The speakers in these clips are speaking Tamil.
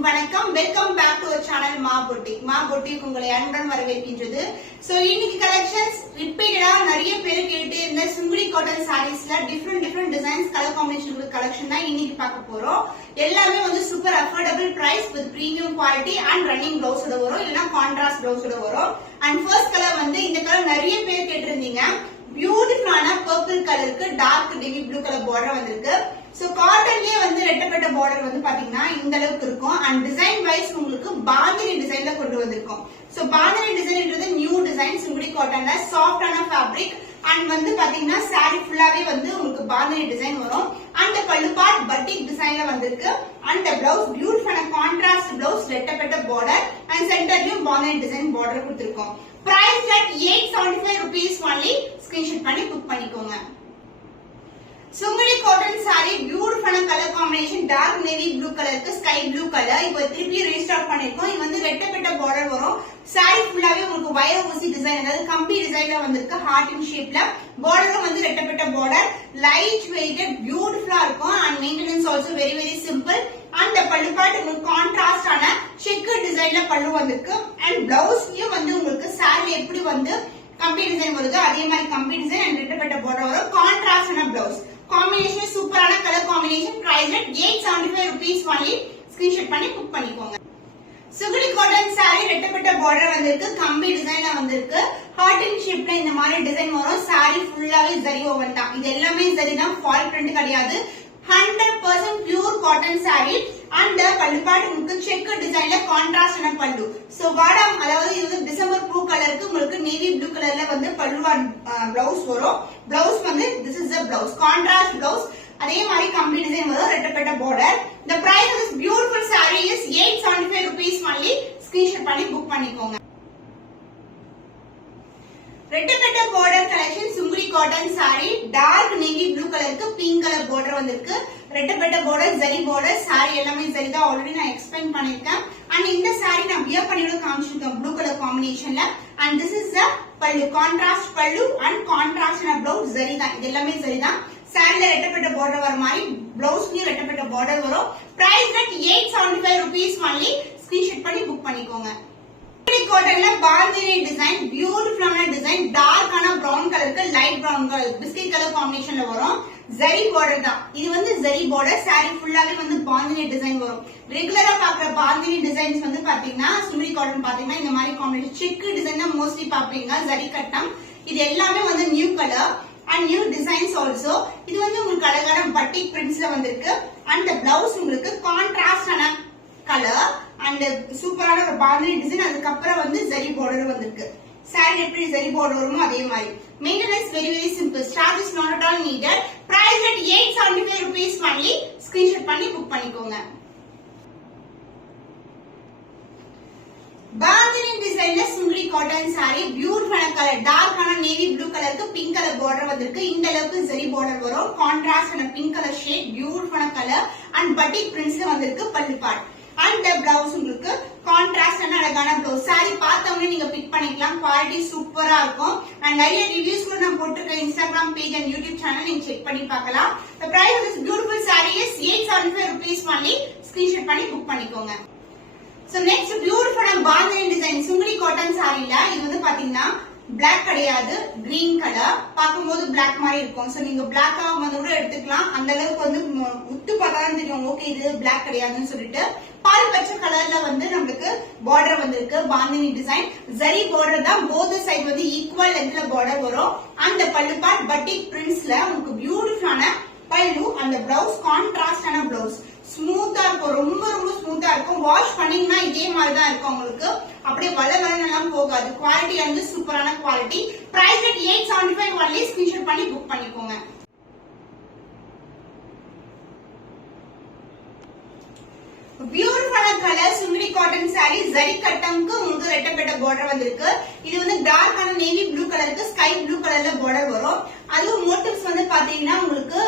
அனைவருக்கும் வணக்கம். Welcome back to our channel Maa boutique உங்களை அன்புடன் வரவேற்கின்றது. சோ இன்னைக்கு கலெக்ஷன்ஸ் ரிப்பீட்டடா நிறைய பேர் கேட்டு இந்த சுங்குடி காட்டன் சாரீஸ்ல different designs colour combination collection தான் இன்னைக்கு பார்க்க போறோம். எல்லாமே வந்து super affordable price with premium quality and running பிளவுஸோட வரும், இல்லனா கான்ட்ராஸ்ட் பிளவுஸோட வரும். அண்ட் ஃபர்ஸ்ட் கலர் வந்து இந்த கலர் நிறைய பேர் கேட்டிருந்தீங்க. பியூட்டிஃபுல்லான பர்பிள் கலருக்கு dark navy blue colour border வந்திருக்கு. சோ காட்டன்லயே வந்து ரெட்டப்பட்ட பார்டர் வந்து பாத்தீங்கன்னா இந்த அளவுக்கு இருக்கும். அண்ட் டிசைன் வைஸ் உங்களுக்கு பாந்தினி டிசைன்ல கொண்டு வந்திருக்கும். சோ பாந்தினி டிசைன்ன்றது நியூ டிசைன் சுங்குடி காட்டன்ல சாஃப்டான ஃபேப்ரிக். அண்ட் வந்து பாத்தீங்கன்னா சாரி ஃபுல்லாவே வந்து உங்களுக்கு பாந்தினி டிசைன் வரும். அந்த பல்லு பார்ட் பட்டிக் டிசைன்ல வந்திருக்கு. அண்ட் பிளவுஸ் பியூட்டிஃபுல்லான கான்ட்ராஸ்ட் பிளவுஸ் ரெட்டப்பட்ட பார்டர் அண்ட் சென்டர்லயும் பாந்தினி டிசைன் பார்டர் கொடுத்திருக்கோம். Price at 875 rupees only. Screenshot பண்ணி புக் பண்ணிக்கோங்க. சுங்குடி காட்டன் சாரி பியூட்டிஃபுல்லான colour combination dark navy blue கலருக்கு ஸ்கை ப்ளூ கலர். இப்போ திருப்பி ரீஸ்டாக் பண்ணிருக்கோம். இது வந்து ரெட்டப்பட்ட பார்டர் வரும். சாரி ஃபுல்லாவே உங்களுக்கு வயர் ஊசி டிசைன், அதாவது கம்பி டிசைன்ல வந்திருக்கு. ஹார்ட் இன் ஷேப்ல பார்டரும் வந்து ரெட்டப்பட்ட பார்டர், லைட் வெயிட்டட் பியூட்டிஃபுல்லா இருக்கும். And maintenance also very simple. அந்த பல்லு பார்ட் உங்களுக்கு கான்ட்ராஸ்டான செக் டிசைன்ல பல்லு வந்திருக்கு. அண்ட் பிளவுஸ்லயும் வந்து உங்களுக்கு சாரி எப்படி வந்து கம்பி டிசைன் வருது அதே மாதிரி கம்பி டிசைன் அண்ட் ரெட்டப்பட்ட பார்டர் வரும். கான்ட்ராஸ்டான பிளவுஸ் காம்பினேஷன் சூப்பரான colour combination. Price at 875 rupees only. Screenshot பண்ணி புக் பண்ணிக்கோங்க. சுங்குடி காட்டன் சாரி ரெட்டப்பட்ட பார்டர் வந்திருக்கு, கம்பி டிசைன்ல வந்திருக்கு. ஹார்ட் இன் ஷேப்ல இந்த மாதிரி டிசைன் வரும். சாரி ஃபுல்லாவே ஜரி ஓவன் தான். இது எல்லாமே ஜரி தான், ஃபால் பிரிண்ட் கிடையாது. 100% பியூர் காட்டன் சாரி. அண்ட் பல்லு பார்ட் உங்களுக்கு செக் டிசைன்ல கான்ட்ராஸ்டான பல்லு. சோ பாடம், அதாவது இது வந்து டிசம்பர் ப்ளூ கலருக்கு உங்களுக்கு நேவி ப்ளூ கலர்ல வந்து பல்லு பிளவுஸ் வரும். பிளவுஸ் வந்து this is the blouse, contrast blouse. அதே மாதிரி கம்பி டிசைன் வரும், ரெட்டப்பட்ட border. The price of this beautiful saree is 875 rupees only. Screenshot பண்ணி புக் பண்ணிக்கோங்க. ரெட்டப்பட்ட border collection Sungudi cotton sari dark navy blue கலருக்கு பிங்க் கலர் பார்டர் வந்திருக்கு. ரெட்டப்பட்ட பார்டர் ஜரி பார்டர். சாரி எல்லாமே ஜரி தான், ஆல்ரெடி நான் எக்ஸ்பிளைன் பண்ணிருக்கேன். அண்ட் இந்த சாரி நான் வியர் பண்ணியோட காமிச்சிருக்கேன் ப்ளூ கலர் காம்பினேஷன்ல. And this is the pallu, contrast pallu and contrast blouse zari தான். இது எல்லாமே ஜரி தான். சாரில ரெட்டப்பட்ட பார்டர் வர மாதிரி பிளவுஸ்லயும் ரெட்டப்பட்ட பார்டர் வரும். Price at 875 rupees only. Screenshot பண்ணி புக் பண்ணிக்கோங்க. காட்டன்ல பாந்தினி டிசைன் பியூட்டிஃபுல்லான டிசைன். டார்க்கான பிரவுன் கலருக்கு light brown colour biscuit colour காம்பினேஷன்ல வரும். ஜரி பார்டர் தான். இது வந்து ஜரி பார்டர். சாரி ஃபுல்லாவே வந்து பாந்தினி டிசைன் வரும். ரெகுலரா பாக்குற பாந்தினி டிசைன்ஸ் வந்து பாத்தீங்கன்னா சுங்குடி காட்டன் பாத்தீங்கன்னா இந்த மாதிரி காம்பினேஷன் செக் டிசைன் தான் மோஸ்ட்லி பாப்பீங்க. ஜரி கட்டம். இது எல்லாமே வந்து new colour and new designs also. இது வந்து உங்களுக்கு அழகான பட்டிக் பிரிண்ட்ஸ்ல வந்திருக்கு. அண்ட் பிளவுஸ் உங்களுக்கு கான்ட்ராஸ்டான கலர் அண்ட் சூப்பரான ஒரு பாந்தினி டிசைன். அதுக்கப்புறம் வந்து ஜரி பார்டர் வந்திருக்கு. சாரி எப்படி ஜரி பார்டர் வருமோ அதே மாதிரி. Maintenance very simple. Charges not at all needed. Price at 875 rupees only. Screenshot பண்ணி புக் பண்ணிக்கோங்க. பாந்தினி டிசைன்ல சுங்குடி காட்டன் சாரி பியூட்டிஃபுல்லான கலர் டார்க்கான நேவி ப்ளூ கலருக்கு பிங்க் கலர் பார்டர் வந்திருக்கு. இந்த அளவுக்கு ஜரி பார்டர் வரும். கான்ட்ராஸ்டான பிங்க் கலர் ஷேட் பியூட்டிஃபுல்லான கலர் அண்ட் பட்டிக் பிரிண்ட்ஸ்ல வந்திருக்கு பல்லு பார்ட். அண்ட் பிளவுஸ் உங்களுக்கு கான்ட்ராஸ்டான அழகான பிளவுஸ். சாரி பார்த்தவொடனே நீங்க பிக் பண்ணிக்கலாம். குவாலிட்டி சூப்பரா இருக்கும். அண்ட் நிறைய ரிவ்யூஸ் கூட நான் போட்டிருக்கேன் Instagram page and YouTube channel, நீங்க செக் பண்ணி பார்க்கலாம். The price of this beautiful saree is 875 rupees only. Screenshot பண்ணி புக் பண்ணிக்கோங்க. So next beautiful Bandhani design Sungudi cotton சாரில இது வந்து பாத்தீங்கன்னா பிளாக் கிடையாது, கிரீன் கலர். பார்க்கும்போது பிளாக் மாதிரி இருக்கும். சோ நீங்க பிளாக்கா வந்து கூட எடுத்துக்கலாம். அந்த அளவுக்கு வந்து உத்து பார்த்தாதான் தெரியும் ஓகே இது பிளாக் கிடையாதுன்னு சொல்லிட்டு. பால் பச்சை கலர்ல வந்து நம்மளுக்கு பார்டர் வந்திருக்கு. பாந்தினி டிசைன் ஜரி பார்டர் தான். போத் சைடு வந்து ஈக்குவல் லென்த்ல பார்டர் வரும். அந்த பல்லு பார்ட் பட்டிக் பிரிண்ட்ஸ்ல உங்களுக்கு பியூட்டிஃபுல்லான பல்லு. அந்த பிளவுஸ் கான்ட்ராஸ்டான பிளவுஸ். ஸ்மூத்தா இருக்கும், ரொம்ப ஸ்மூத்தா இருக்கும். வாஷ் பண்ணீங்கன்னா இதே மாதிரி தான் இருக்கும் உங்களுக்கு. அப்படியே வளவெல்லாம் போகாது. குவாலிட்டி வந்து சூப்பரான quality. Price at 875 only. Screenshot பண்ணி புக் பண்ணிக்கோங்க. பியூட்டிஃபுல்லான கலர் சுங்குடி காட்டன் சாரி ஜரி கட்டம்க்கு உங்களுக்கு ரெட்டப்பட்ட பார்டர் வந்திருக்கு. இது வந்து டார்க்கான நேவி ப்ளூ கலருக்கு ஸ்கை ப்ளூ கலர்ல பார்டர் வரும். அதுவும் மோட்டிவ்ஸ் வந்து பாத்தீங்கன்னா உங்களுக்கு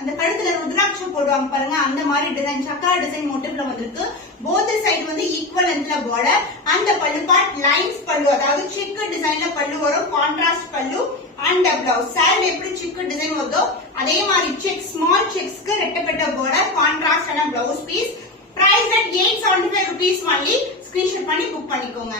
அந்த கழுத்துல ருத்ராட்சம் போடுவாங்க பாருங்க, அந்த மாதிரி டிசைன் சக்கரா டிசைன் மோட்டிவ்ல வந்திருக்கு. போத் சைடு வந்து ஈக்குவல் லென்த்ல பார்டர். அந்த பல்லு பார்ட் லைன்ஸ் பல்லு, அதாவது செக் டிசைன்ல பல்லு வரும். Contrast pallu and blouse. Sari எப்படி செக் டிசைன் வருதோ அதே மாதிரி செக் ஸ்மால் செக்ஸ்க்கு ரெட்டப்பட்ட பார்டர். கான்ட்ராஸ்டான blouse piece. rupees only. Screenshot பண்ணி book பண்ணிக்கோங்க.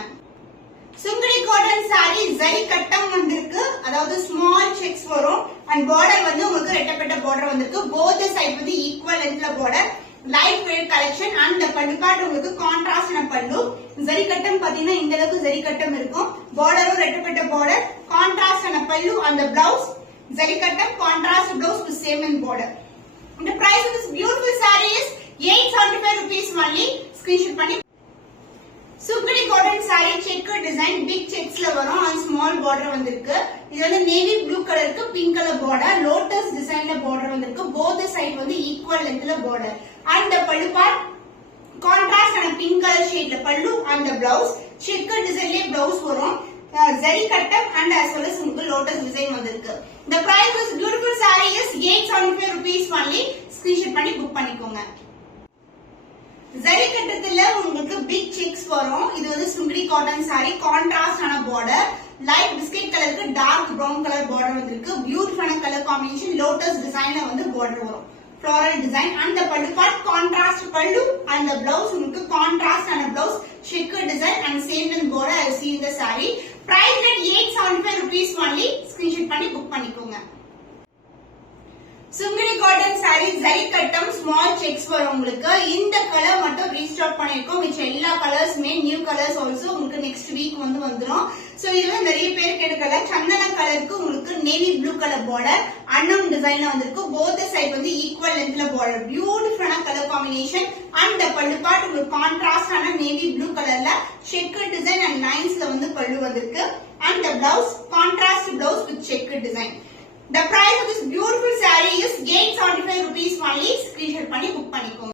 சுங்குடி காட்டன் saree ஜரி கட்டம் வந்திருக்கு. அதாவது small checks வரும் and border வந்து உங்களுக்கு ரெட்டப்பட்ட border வந்திருக்கு. both side வந்து equal lengthல border. light weight collection and the பல்லு part உங்களுக்கு contrast ஆன பல்லு. ஜரி கட்டம் பாத்தீங்கன்னா இந்த அளவுக்கு ஜரி கட்டம் இருக்கும். borderம் ரெட்டப்பட்ட border, contrast ஆன பல்லு and the blouse ஜரி கட்டம் contrast blouse with same in border. The price of this beautiful saree is 875 rupees only. Screenshot பண்ணி Sungudi cotton saree checker design big checks ல வரும் and small border வந்திருக்கு. இது வந்து navy blue கலருக்கு pink color border, lotus design ல border வந்திருக்கு. both side வந்து equal length ல border and the pallu part contrast and pink color shade ல pallu and the blouse checker design ல blouse வரும். zari cuttam and as well as உங்களுக்கு lotus design வந்திருக்கு. The price of this beautiful saree is 875 rupees only. Screenshot பண்ணி book பண்ணிக்கோங்க. ஜரி கட்டத்துல உங்களுக்கு பிக் செக்ஸ் வரும். இது வந்து சுங்குடி காட்டன் saree, கான்ட்ராஸ்ட் ஆன border, லைட் பிஸ்கட் கலருக்கு டார்க் பிரவுன் கலர் border வந்திருக்கு. பியூட்டிஃபுல்லான கலர் காம்பினேஷன், லோட்டஸ் டிசைன்ல வந்து border வரும். floral design and the pallu part contrast pallu and the blouse உங்களுக்கு contrast ஆன blouse, checker design and same in border I see in the saree. Price at 875 rupees only. Screenshot பண்ணி book பண்ணிக்கோங்க. சுங்குடி காட்டன் saree ஜரி கட்டம் small checks வரும் உங்களுக்கு. இந்த கலர் மட்டும் ரீஸ்டாக் பண்ணிருக்கோம். மிச்ச எல்லா கலர்ஸ்மே நியூ கலர்ஸ் ஆல்சோ உங்களுக்கு நெக்ஸ்ட் வீக் வந்து வந்துரும். சோ இதுல நிறைய பேர் கேட்ட கலர் சந்தன கலருக்கு உங்களுக்கு நேவி ப்ளூ கலர் border, அன்னம் டிசைன்ல வந்திருக்கு. both side வந்து ஈக்குவல் லென்த்ல border, பியூட்டிஃபுல்லான colour combination and the pallu part உங்களுக்கு கான்ட்ராஸ்ட் ஆன நேவி ப்ளூ கலர்ல checker design and linesல வந்து பல்லு வந்திருக்கு and the blouse contrast blouse with checker design. The price of this beautiful saree is 875 rupees only. Screenshot பண்ணி book பண்ணிக்கோங்க.